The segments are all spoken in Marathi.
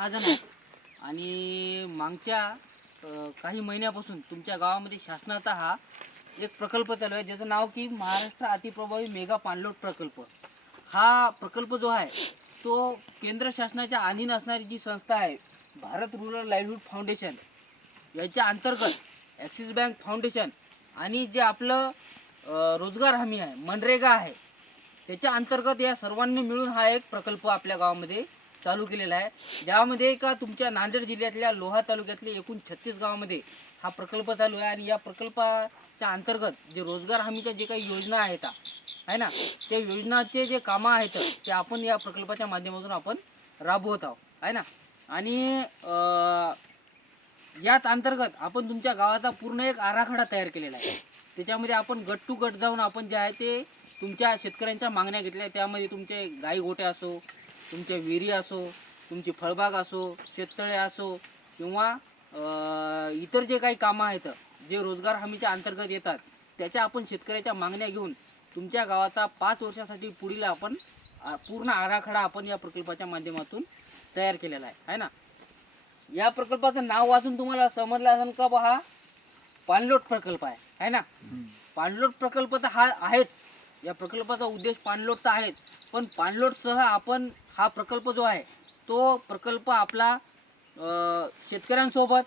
महाजन आहे आणि मागच्या काही महिन्यापासून तुमच्या गावामध्ये शासनाचा हा एक प्रकल्प चालू आहे ज्याचं नाव की महाराष्ट्र अतिप्रभावी मेगा पाणलोट प्रकल्प. हा प्रकल्प जो आहे तो केंद्र शासनाच्या अधीन असणारी जी संस्था आहे भारत रुरल लाईव्हलीहूड फाउंडेशन याच्या अंतर्गत ॲक्सिस बँक फाउंडेशन आणि जे आपलं रोजगार हमी आहे मनरेगा आहे त्याच्या अंतर्गत या सर्वांनी मिळून हा एक प्रकल्प आपल्या गावामध्ये चालू केलेला आहे, ज्यामध्ये का तुमच्या नांदेड जिल्ह्यातल्या लोहा तालुक्यातले एकूण 36 गावामध्ये हा प्रकल्प चालू आहे. आणि या प्रकल्पाच्या अंतर्गत जे रोजगार हमीच्या जे काही योजना आहेत आहे ना त्या योजनाचे जे कामं आहेत ते आपण या प्रकल्पाच्या माध्यमातून आपण राबवत आहोत आहे ना. आणि याच अंतर्गत आपण तुमच्या गावाचा पूर्ण एक आराखडा तयार केलेला आहे. त्याच्यामध्ये आपण गट टू गट जाऊन आपण जे आहे ते तुमच्या शेतकऱ्यांच्या मागण्या घेतल्या. त्यामध्ये तुमचे गाई गोटे असो, तुमच्या विहिरी असो, तुमची फळबाग असो, शेततळे असो किंवा इतर जे काही कामं आहेत जे रोजगार हमीच्या अंतर्गत येतात त्याच्या आपण शेतकऱ्याच्या मागण्या घेऊन तुमच्या गावाचा 5 वर्षासाठी पुढील आपण पूर्ण आराखडा आपण या प्रकल्पाच्या माध्यमातून तयार केलेला आहे ना. या प्रकल्पाचं नाव वाचून तुम्हाला समजलं असेल का हा पाणलोट प्रकल्प आहे ना. पाणलोट प्रकल्प तर हा आहेच, या प्रकल्पाचा उद्देश पाणलोट तर आहेच, पण पाणलोटसह आपण हा प्रकल्प जो आहे तो प्रकल्प आपला शेतकऱ्यांसोबत,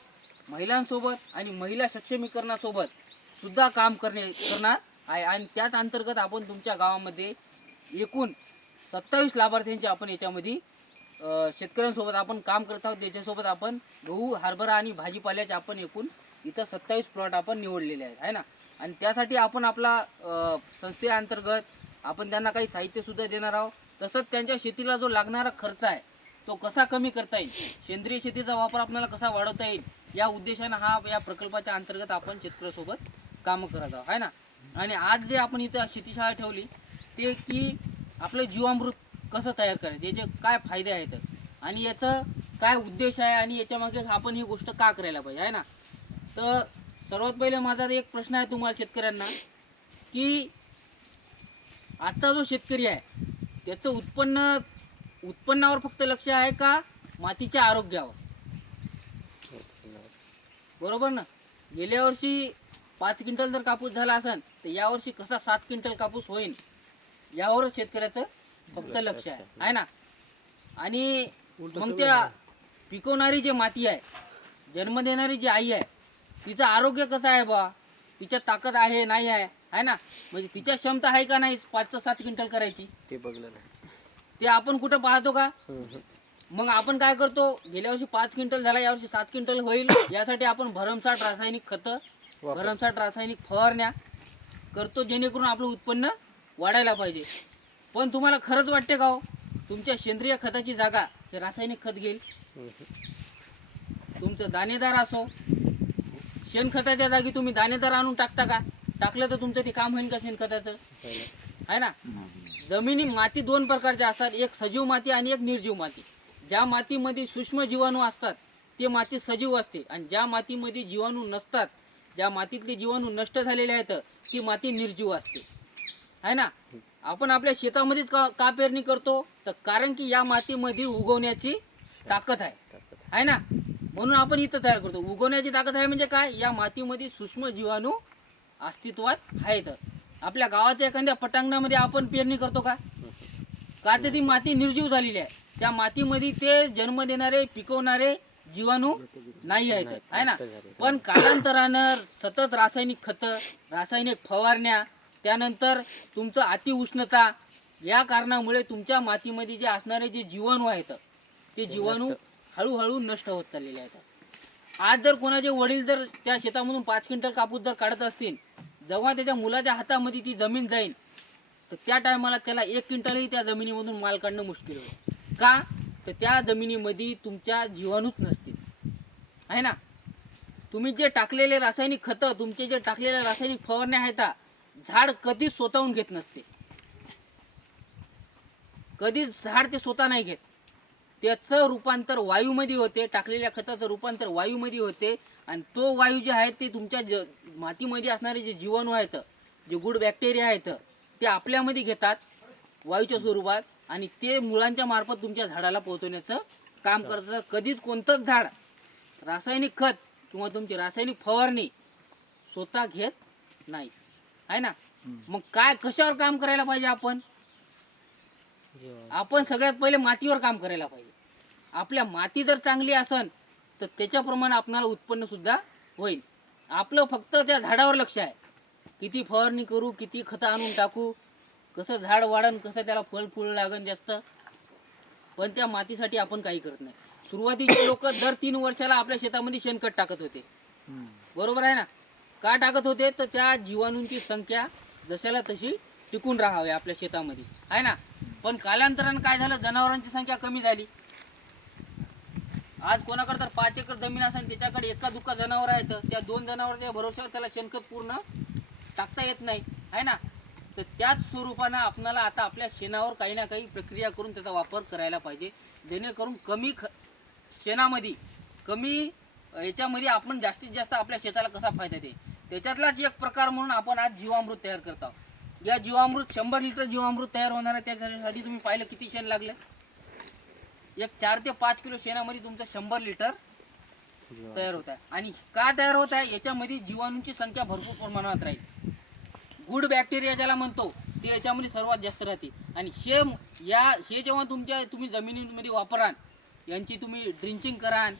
महिलांसोबत आणि महिला सक्षमीकरणासोबत सुद्धा काम करणार आहे. आणि त्याच अंतर्गत आपण तुमच्या गावामध्ये एकूण 27 लाभार्थ्यांची आपण याच्यामध्ये शेतकऱ्यांसोबत आपण काम करत आहोत. त्याच्यासोबत आपण गहू, हरभरा आणि भाजीपाल्याचे आपण एकूण इथं 27 प्लॉट आपण निवडलेले आहेत आहे ना. आणि त्यासाठी आपण आपला संस्थेअंतर्गत आपण त्यांना काही साहित्यसुद्धा देणार आहोत. तसंच त्यांच्या शेतीला जो लागणारा खर्च आहे तो कसा कमी करता येईल, सेंद्रिय शेतीचा वापर आपल्याला कसा वाढवता येईल या उद्देशानं या प्रकल्पाच्या अंतर्गत आपण शेतकऱ्यासोबत कामं करत आहोत आहे ना. आणि आज जे आपण इथं शेतीशाळा ठेवली ते की आपलं जीवामृत कसं तयार करायचं, याचे काय फायदे आहेत आणि याचं काय उद्देश आहे आणि याच्यामागे आपण ही गोष्ट का करायला पाहिजे आहे ना. तर सर्वात पहिले माझा एक प्रश्न आहे तुम्हाला शेतकऱ्यांना की आजचा जो शेतकरी आहे त्याचं उत्पन्नावर फक्त लक्ष आहे का मातीच्या आरोग्यावर, बरोबर ना. गेल्या वर्षी 5 क्विंटल जर कापूस झाला असेल तर यावर्षी कसा 7 क्विंटल कापूस होईल यावर शेतकऱ्याचं फक्त लक्ष आहे ना. आणि मग त्या पिकवणारी जी माती आहे, जन्म देणारी जी आई आहे तिचं आरोग्य कसं आहे बा, तिच्यात ताकद आहे नाही आहे ना, म्हणजे तिच्या क्षमता आहे का नाही 5 ते 7 क्विंटल करायची ते बघलं नाही, ते आपण कुठं पाहतो का. मग आपण काय करतो, गेल्या वर्षी 5 क्विंटल झाला यावर्षी 7 क्विंटल होईल यासाठी आपण भरमसाठ रासायनिक खतं, भरमसाठ रासायनिक फवारण्या करतो जेणेकरून आपलं उत्पन्न वाढायला पाहिजे. पण तुम्हाला खरंच वाटते का हो तुमच्या सेंद्रिय खताची जागा हे रासायनिक खत घेईल. तुमचं दाणेदार असो, शेणखताच्या जागी तुम्ही दाणेदार आणून टाकता का, टाकलं तर तुमचं ते काम होईल का शेणखताचं आहे ना. जमिनी माती 2 प्रकारच्या असतात, एक सजीव माती आणि एक निर्जीव माती. ज्या मातीमध्ये सूक्ष्म जीवाणू असतात ते माती सजीव असते आणि ज्या मातीमध्ये जीवाणू नसतात, ज्या मातीतले जीवाणू नष्ट झालेले आहेत ती माती निर्जीव असते आहे ना. आपण आपल्या शेतामध्येच का पेरणी करतो तर कारण की या मातीमध्ये उगवण्याची ताकद आहे ना, म्हणून आपण इथं तयार करतो. उगवण्याची ताकद आहे म्हणजे काय, या मातीमध्ये सूक्ष्म जीवाणू अस्तित्वात आहेत. आपल्या गावाच्या एखाद्या पटांगणामध्ये आपण पेरणी करतो का तर ती माती निर्जीव झालेली आहे, त्या मातीमध्ये ते जन्म देणारे पिकवणारे जीवाणू नाही आहेत आहे ना. पण कालांतरानं सतत रासायनिक खतं, रासायनिक फवारण्या, त्यानंतर तुमचं अतिउष्णता या कारणामुळे तुमच्या मातीमध्ये जे असणारे जे जीवाणू आहेत ते जीवाणू हळूहळू नष्ट होत चाललेले आहेत. आज जर कोणाचे वडील जर त्या शेतामधून 5 क्विंटल कापूस जर काढत असतील, जेव्हा त्याच्या मुलाच्या हातामध्ये ती जमीन जाईल तर त्या टायमाला त्याला 1 क्विंटलही त्या जमिनीमधून माल काढणं मुश्किल होईल. का तर त्या जमिनीमध्ये तुमच्या जीवाणूच नसतील आहे ना. तुम्ही जे टाकलेले रासायनिक खतं, तुमचे जे टाकलेले रासायनिक फवारण्या आहेत झाड कधीच स्वतःहून घेत नसते, कधीच झाड ते स्वतः नाही घेत. त्याचं रूपांतर वायूमध्ये होते, टाकलेल्या खताचं रूपांतर वायूमध्ये होते आणि तो वायू जे आहे ते तुमच्या मातीमध्ये असणारे जे जीवाणू आहेत, जे गुड बॅक्टेरिया आहेत ते आपल्यामध्ये घेतात वायूच्या स्वरूपात आणि ते मुळांच्या मार्फत तुमच्या झाडाला पोहोचवण्याचं काम करतं. कधीच कोणतंच झाड रासायनिक खत किंवा तुमची रासायनिक फवारणी स्वतः घेत नाही, आहे ना. मग काय कशावर काम करायला पाहिजे आपण? आपण सगळ्यात पहिले मातीवर काम करायला पाहिजे. आपल्या माती जर चांगली असेल तर त्याच्याप्रमाणे आपल्याला उत्पन्न सुद्धा होईल. आपलं फक्त त्या झाडावर लक्ष आहे, किती फवारणी करू, किती खतं आणून टाकू, कसं झाड वाढन, कसं त्याला फळ फूल लागन जास्त, पण त्या मातीसाठी आपण काही करत नाही. सुरुवातीचे लोक दर 3 वर्षाला आपल्या शेतामध्ये शेणखत टाकत होते, बरोबर आहे ना. का टाकत होते? तर त्या जीवाणूंची संख्या जशाला तशी टिकून राहावी आपल्या शेतामध्ये, आहे ना. पण कालांतरानं काय झालं, जनावरांची संख्या कमी झाली. आज कोणाकडे तर 5 एकर जमीन असेल, त्याच्याकडे एका दुका जनावर आहेत, त्या 2 जनावरांच्या भरोश्यावर त्याला शेणखत पूर्ण टाकता येत नाही, आहे ना. तर त्याच स्वरूपानं आपल्याला आता आपल्या शेणावर काही ना काही प्रक्रिया करून त्याचा वापर करायला पाहिजे, जेणेकरून कमी शेणामध्ये कमी याच्यामध्ये आपण जास्तीत जास्त आपल्या शेताला कसा फायदा दे. त्याच्यातलाच एक प्रकार म्हणून आपण आज जीवामृत तयार करत आहोत. या जीवामृत 100 लिटर जीवामृत तयार होणार आहे. त्याच्यासाठी तुम्ही पाहिलं किती शेण लागलं? एक 4 ते 5 किलो शेणामध्ये तुमचं 100 लिटर तयार होत आहे. आणि का तयार होत आहे? याच्यामध्ये जीवाणूंची संख्या भरपूर प्रमाणात राहील. गुड बॅक्टेरिया ज्याला म्हणतो ते याच्यामध्ये सर्वात जास्त राहते. आणि हे जेव्हा तुम्ही जमिनीमध्ये वापराल, यांची तुम्ही ड्रिंचिंग कराल,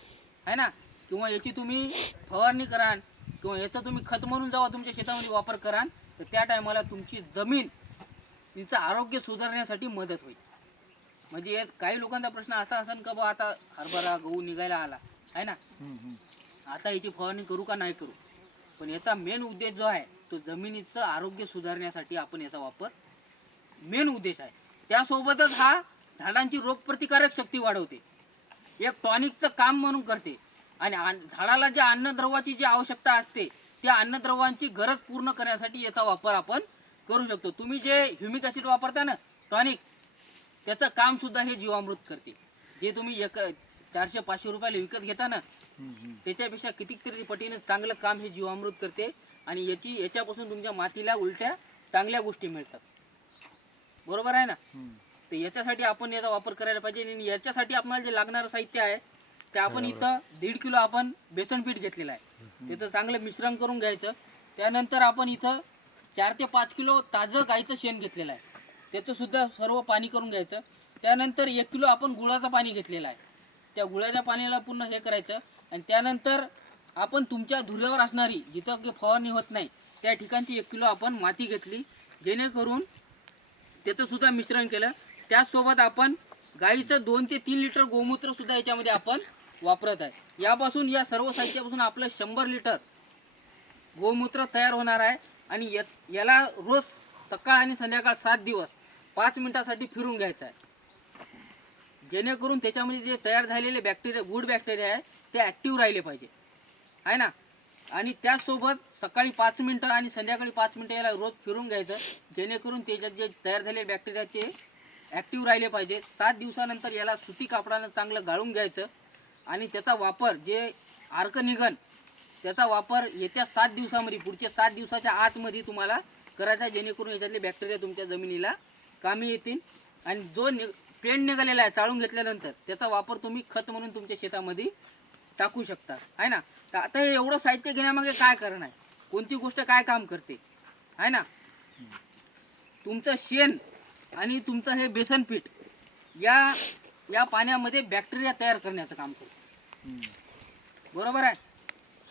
आहे ना, किंवा याची तुम्ही फवारणी कराल, किंवा याचं तुम्ही खत म्हणून जेव्हा तुमच्या शेतामध्ये वापर कराल, तर त्या टायमाला तुमची जमीन तिचं आरोग्य सुधारण्यासाठी मदत होईल. म्हणजे काही लोकांचा प्रश्न असा असेल का बा आता हरभरा गहू निघायला आला, आहे ना, आता याची फवारणी करू का नाही करू. पण याचा मेन उद्देश जो आहे तो जमिनीचं आरोग्य सुधारण्यासाठी आपण याचा वापर मेन उद्देश आहे. त्यासोबतच हा झाडांची रोगप्रतिकारक शक्ती वाढवते, एक टॉनिकचं काम म्हणून करते. आणि झाडाला ज्या अन्नद्रव्याची जी आवश्यकता असते त्या अन्नद्रव्यांची गरज पूर्ण करण्यासाठी याचा वापर आपण करू शकतो. तुम्ही जे ह्युमिक ॲसिड वापरता ना, टॉनिक, त्याचं काम सुद्धा हे जीवामृत करते. जे तुम्ही 400-500 रुपयाला विकत घेता ना, त्याच्यापेक्षा कितीतरी पटीने चांगलं काम हे जीवामृत करते. आणि याच्यापासून तुमच्या मातीला उलट्या चांगल्या गोष्टी मिळतात, बरोबर आहे ना. तर याच्यासाठी आपण याचा वापर करायला पाहिजे. आणि याच्यासाठी आपल्याला जे लागणारं साहित्य आहे ते आपण इथं 1.5 किलो आपण बेसन पीठ घेतलेलं आहे, त्याचं चांगलं मिश्रण करून घ्यायचं. त्यानंतर आपण इथं 4 ते 5 किलो ताजं गाईचं शेण घेतलेलं आहे, त्याचं सुद्धा सर्व पाणी करून घ्यायचं. त्यानंतर 1 किलो आपण गुळाचं पाणी घेतलेलं आहे, त्या गुळाच्या पाण्याला पूर्ण हे करायचं. आणि त्यानंतर आपण तुमच्या धुऱ्यावर असणारी जिथं फवारणी होत नाही त्या ठिकाणची 1 किलो आपण माती घेतली, जेणेकरून त्याचं सुद्धा मिश्रण केलं. त्याचसोबत आपण गाईचं 2 ते 3 लिटर गोमूत्र सुद्धा याच्यामध्ये आपण वापरत आहे. यापासून या सर्व साहित्यापासून आपलं 100 लिटर गोमूत्र तयार होणार आहे. आणि याला रोज सकाळ आणि संध्याकाळ 7 दिवस 5 मिनिटासाठी फिरून घ्यायचं आहे, जेणेकरून त्याच्यामध्ये जे तयार झालेले बॅक्टेरिया, गुड बॅक्टेरिया आहे, ते ॲक्टिव्ह राहिले पाहिजे, आहे ना. आणि त्याचसोबत सकाळी 5 मिनटं आणि संध्याकाळी 5 मिनटं याला रोज फिरून घ्यायचं, जेणेकरून त्याच्यात जे तयार झालेले बॅक्टेरिया ते ॲक्टिव्ह राहिले पाहिजे. 7 दिवसानंतर याला सुती कापडानं चांगलं गाळून घ्यायचं. आणि त्याचा वापर जे अर्क निघन त्याचा वापर येत्या 7 दिवसामध्ये, पुढच्या 7 दिवसाच्या आतमध्ये तुम्हाला करायचा, जेणेकरून याच्यातले बॅक्टेरिया तुमच्या जमिनीला कामी येतील. आणि जो पेंड निघालेला आहे चाळून घेतल्यानंतर त्याचा वापर तुम्ही खत म्हणून तुमच्या शेतामध्ये टाकू शकता, आहे ना. तर आता हे एवढं साहित्य घेण्यामागे काय कारण आहे, कोणती गोष्ट काय काम करते, आहे ना. तुमचं शेण आणि तुमचं हे बेसन पीठ या पाण्यामध्ये बॅक्टेरिया तयार करण्याचं काम करतो, बरोबर आहे.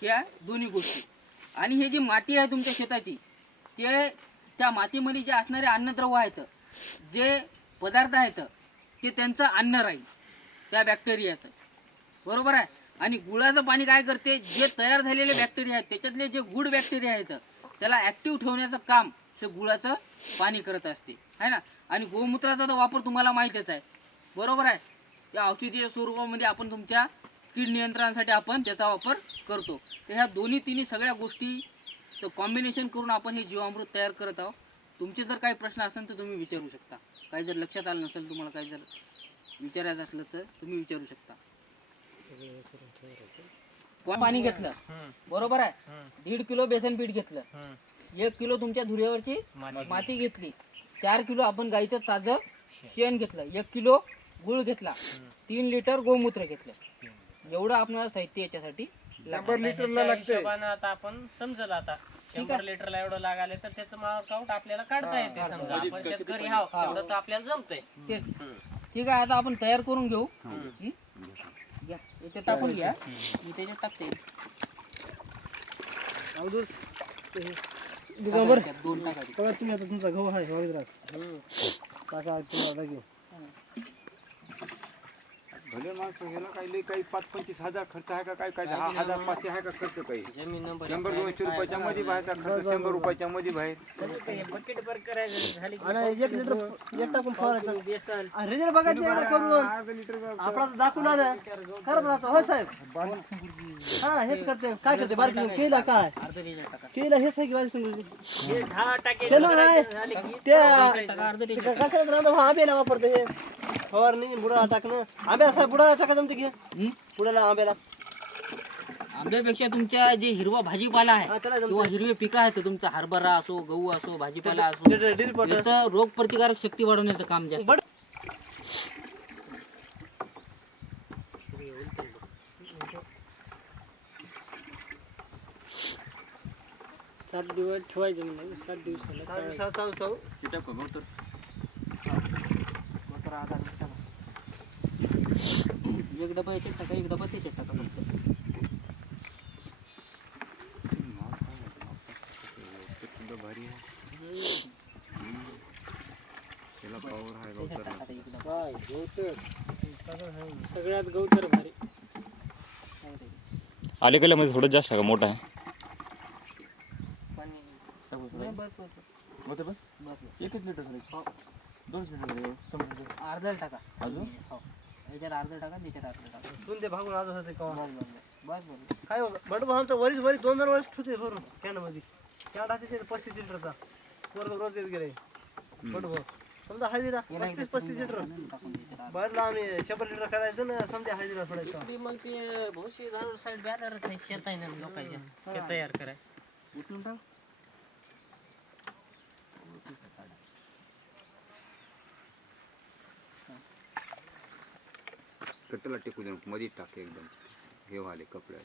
ह्या दोन्ही गोष्टी. आणि हे जी माती आहे तुमच्या शेताची, त्या मातीमध्ये जे असणारे अन्नद्रव्य आहेत, जे पदार्थ आहेत, ते त्यांचं अन्न राहील त्या बॅक्टेरियाचं, बरोबर आहे. आणि गुळाचं पाणी काय करते, जे तयार झालेले बॅक्टेरिया आहेत त्याच्यातले जे गुड बॅक्टेरिया आहेत त्याला ॲक्टिव्ह ठेवण्याचं काम हे गुळाचं पाणी करत असते, आहे ना. आणि गोमूत्राचा तर वापर तुम्हाला माहीतच आहे, बरोबर आहे. या औषधीय स्वरूपामध्ये आपण तुमच्या कीड नियंत्रणासाठी आपण त्याचा वापर करतो. तर ह्या तिन्ही सगळ्या गोष्टीचं कॉम्बिनेशन करून आपण हे जीवामृत तयार करत आहोत. तुमचे जर काही प्रश्न असेल तर तुम्ही विचारू शकता. काही जर लक्षात आलं नसेल, तुम्हाला काही जर विचारायचं असलं तर तुम्ही विचारू शकता. पाणी घेतलं, बरोबर आहे. 1.5 किलो बेसन पीठ घेतलं, 1 किलो तुमच्या धुऱ्यावरची माती घेतली, 4 किलो आपण गाईचं ताजं शेण घेतलं, 1 किलो गुळ घेतला, 3 लिटर गोमूत्र घेतलं, एवढं आपल्याला साहित्य याच्यासाठी 100 लिटरला लागतंय. आता आपण समजल आता ठीक 100 लिटरला एवढं लागाले तर त्याचं मार्कआउट आपल्याला काढता येते. समजा आपण शेतकरी हाव तेवढं तर आपल्याला जमतंय. तेच. ठीक आहे, आता आपण तयार करून घेऊ. घ्या, याच्यात टाकून घ्या, मी त्याच्यात टाकते. दोन टाकायचे. तुम्ही आता तुमचा गहू आहे टाका तुम्हाला घेऊ. भले माणसं ह्याला काही 5-25 हजार खर्च आहे का, काय 1000-500 आहे का खर्च, काही जमीन नंबर 100-200 रुपयाच्या मध्ये बाहेरचा खर्च, 100 रुपयाच्या मध्ये बाहेर. बकेट भर करायचं झाली की आणि 1 लिटर एक टाकून फवारायचं. बेसन आणि रिझल्ट बघायचं एकदा करून अर्धा लिटर आपला दाखवून आलं करत राहतो. हो साहेब, हा हेच करते. काय करते बारकी केला काय अर्धा लिटर टाका. केला हेच आहे की बारकी हे 10 टाके केलं नाही झाली की त्या टाका, अर्धा लिटर. कसं राहतो आंब्याला वापरते हे फवारणी बुडा टाकणं. आंब्या साहेब बुडा टाका जमते की बुडाला आंब्याला. आंब्यापेक्षा तुमच्या जे हिरवा भाजीपाला आहे हा त्याला जमते. किंवा हिरवे पिकं आहेत, तुमचा हरभरा असो, गहू असो, भाजीपाला असो, डिल पॉटर याचं रोग प्रतिकारक शक्ती वाढवण्याचं काम जास्त. बड- 7 दिवस ठेवायचं म्हणजे 7 दिवसाला चालू एक डबा याच्यात टाका, एक डबा त्याच्यात टाका फक्त. भारी आहे, त्याला पावर आहे त्याच्यात गवताला. टाका एक डबा. सगळ्यात गवतर भारी. अलीकडल्यामध्ये थोडं जास्त का मोठा आहे. नाही, बस बस बस. बस बस बस. 1 लिटर 2 लिटर अर्धा टाका. अजून हो. याच्यात अर्धा टाका, त्याच्यात अर्धा टाका. दोन ते भागून आज होते कवा बस बस. काय बट आमचं वरीच वरी 2-2 वर्ष ठेवते भरून कॅन मध्ये. त्या टाकते 35 लिटरचा वर्ग रोज येत गेले बट समजा हळदीला 35 लिटर टाकून त्याच्यात बाहेरला आम्ही 100 लिटर करायचं ना समजा हळदीला सोडायचं. ती मग ते भोशी घालून साईड बॅनरच आहे शेत आहे ना लोकांच्या ते तयार कराय. उचलून टाक. कट्ट्याला टेकू देऊन मध्ये टाक एकदम हे वाले कपडे.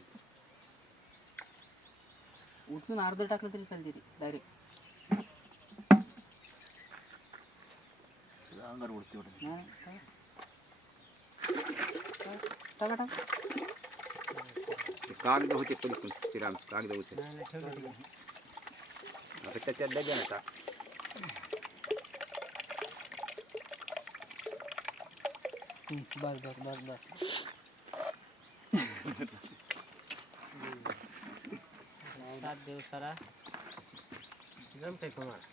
उचलून अर्ध टाकलं तरी चालते रे, डायरेक्ट. अंगार उडते टाका टाका. कागद होते पण श्रीराम कागद होते आता त्याच्यात डब्याला टाक. बस बस बस बस 7 दिवसाला जमतंय तुम्हाला.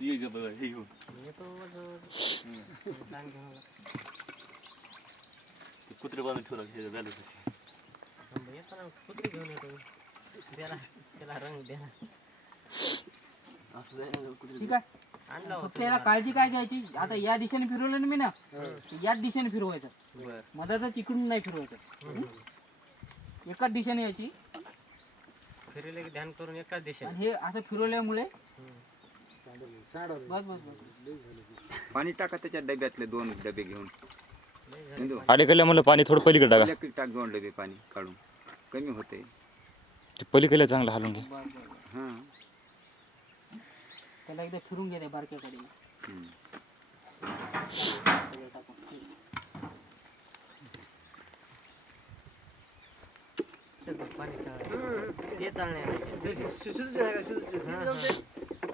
येतो कुत्रे बांधून ठेवलं हे झालं येतो ना कुत्री घेऊन येतो. द्याला त्याला रंग द्या. ठीक आहे. आणला फक्त याला काळजी काय घ्यायची, आता या दिशेने फिरवलं ना मी ना, याच दिशेने फिरवायचं. मधातच इकडून नाही फिरवायचं. एकाच दिशेने यायची. फिरले की ध्यान करून एकाच दिशेने. आणि हे असं फिरवल्यामुळे बस बस बस. पाणी टाका त्याच्या डब्यातले 2 डबे घेऊन. अलीकडल्या म्हणलं पाणी थोडं पलीकडे टाका. इलेक्ट्रिक टाक 2 डबे पाणी काढून कमी होते. ते पलीकडल्या चांगलं हालून घे. बस बस. हां त्याला एकदा फिरून घ्या बारक्याकडे. पाणी ते चालणार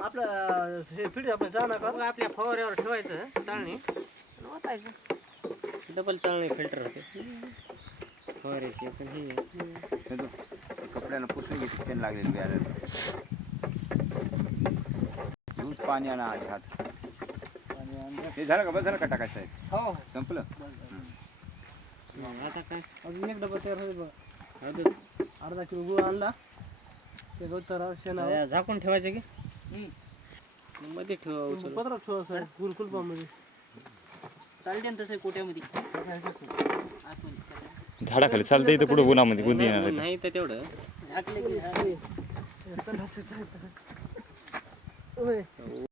आपलं हे फिट आपण जाणार का आपल्या फवाऱ्यावर ठेवायचं चाळणी वाटायचं. डबल चाळणी फिल्टर होते फवाऱ्याची. पण हे कपड्याला पुसून घेते शेण लागलेलं बियाला. दूध पाणी आणा आधी हात. हे झालं का, बस झालं का टाकायचं आहे, हो संपलं. आता काय अजून एक डबा तयार होईल बघ. अर्धा किलो गुळ आणला ते गवताला शेणा झाकून ठेवायचं की मध्ये ठेवा उचलून. पत्रात ठेवा गुळ कुलपामध्ये. चालते ना तसं कोट्यामध्ये. झाडाखाली चालतं इथं कुठं उन्हामध्ये गुंदी येणार आहे. नाही तर तेवढं झाकले की